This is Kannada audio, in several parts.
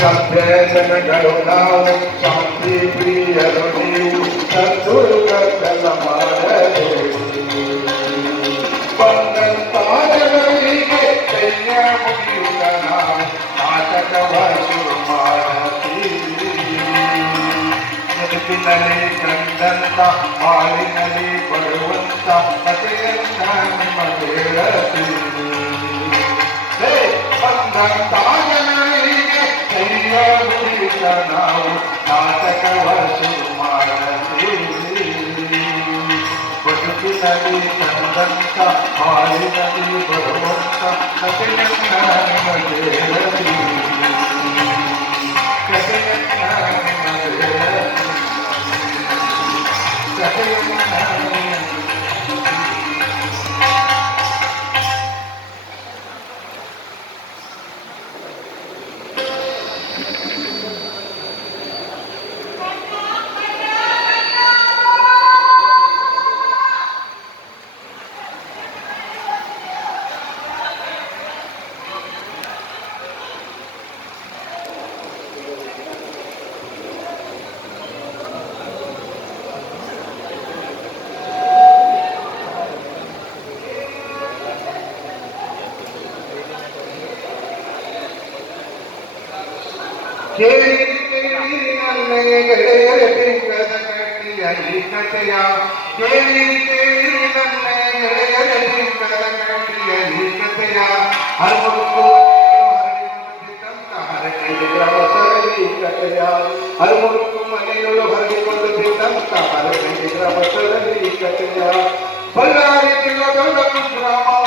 ಸಭ್ಯ ಜನಗಳು ನಾವು ಶಾಂತಿ ಪ್ರಿಯರು ನೀವು ಸದ್ದುರ್ಗದ್ದಲ ಮಾಡಬೇಡಿ ಬಂದಂತ ಜನರಿಗೆ ಕೈಯ ಮುಗಿಯುತ್ತ ನಾವು ನಾಟಕವ ಶುರು ಮಾಡುತ್ತೀವಿ ನೆನಪಿನಲ್ಲಿ ಕಂಡಂತ ಹಾಲಿನಲ್ಲಿ ಬರುವಂತ ಕಥೆಯನ್ನ ನಿಮಗೆ ಹೇಳುತ್ತೀವಿ ಕೈಯ ಮುಗಿಯುತ್ತ ನಾವು ನಾಟಕವ ಶುರು ಮಾಡುತ್ತೀವಿ ಬದುಕಿನಲ್ಲಿ ಕಂಡಂತ ಹಾಲಿನಲ್ಲಿ ಬರುವಂತ ಕಥೆಯನ್ನ ನಿಮಗೆ ಹೇಳುತ್ತೀವಿ ಕಥೆಯನ್ನ ನಿಮಗೆ ಹೇಳುತ್ತೀವಿ ಕೇಳಿ ಕೇಳಿ ನನ್ನ ಗೆಳೆಯರ ಬಿಂಕದ ಕಟ್ಟಿಯ ಈ ಕಥೆಯ ಕೇಳಿ ಕೇಳಿ ನನ್ನ ಗೆಳೆಯರ ಬಿಂಕದ ಕಟ್ಟಿಯ ಈ ಕಥೆಯ ಹರಮುತ್ತು ಈ ಕಥೆಯ ಹರಮುತ್ತು ಮನೆಯೊಳು ಹರಿಕೊಂಡು ಬಿದ್ದಂತ ಹರಕೈದು ಗ್ರಾಮಸ್ಥರಲ್ಲಿ ಈ ಕಥೆಯ ಬಳ್ಳಾರಿ ಜಿಲ್ಲದೊಳ ಗ್ರಾಮ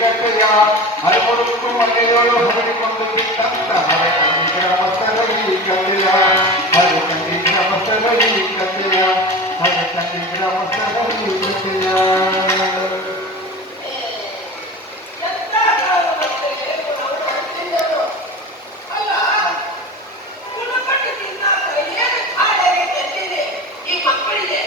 ಜಂಗಮರ ಮನೆ ಪಡಗೊಟ್ಟೆ ನಮ್ಮ மக்கள்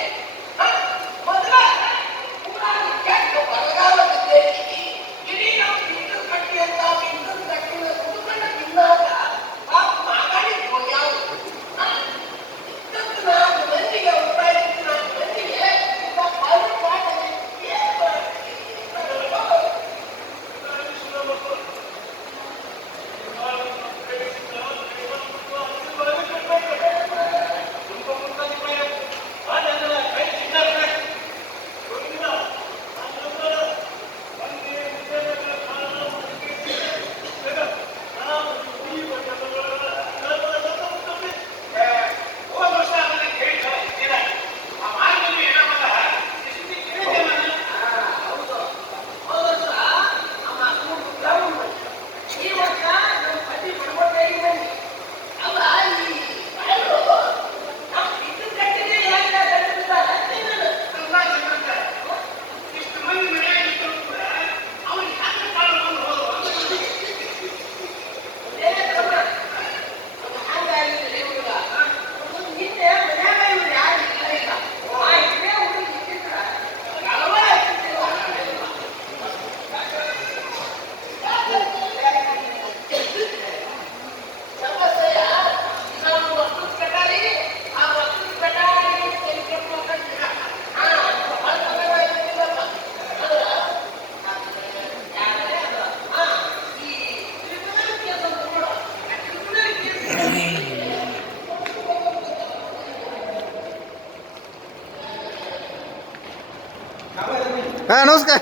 ಹಾಂ, ನಮಸ್ಕಾರ.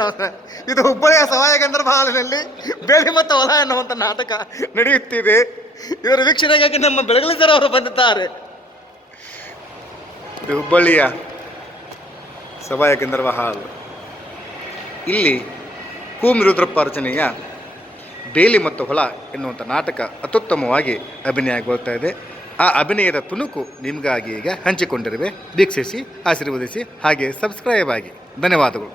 ನಮಸ್ಕಾರ. ಇದು ಹುಬ್ಬಳ್ಳಿಯ ಸವಾಯ ಗಂಧರ್ವ ಹಾಲಿನಲ್ಲಿ ಬೇಲಿ ಮತ್ತು ಹೊಲ ಎನ್ನುವಂಥ ನಾಟಕ ನಡೆಯುತ್ತಿದೆ. ಇದರ ವೀಕ್ಷಣೆಗಾಗಿ ನಮ್ಮ ಬೆಳಗಲಿ ಸರ್ ಅವರು ಬಂದಿದ್ದಾರೆ. ಇದು ಹುಬ್ಬಳ್ಳಿಯ ಸವಾಯ ಗಂಧರ್ವ ಹಾಲ್ ಇಲ್ಲಿ ಕೂಮಿ ರುದ್ರಪ್ಪ ರಚನೆಯ ಬೇಲಿ ಮತ್ತು ಹೊಲ ಎನ್ನುವಂಥ ನಾಟಕ ಅತ್ಯುತ್ತಮವಾಗಿ ಅಭಿನಯಗೊಳ್ತಾ ಇದೆ. ಆ ಅಭಿನಯದ ತುಣುಕು ನಿಮಗಾಗಿ ಈಗ ಹಂಚಿಕೊಂಡಿರುವೆ. ವೀಕ್ಷಿಸಿ ಆಶೀರ್ವದಿಸಿ ಹಾಗೆ ಸಬ್ಸ್ಕ್ರೈಬ್ ಆಗಿ. ಧನ್ಯವಾದಗಳು.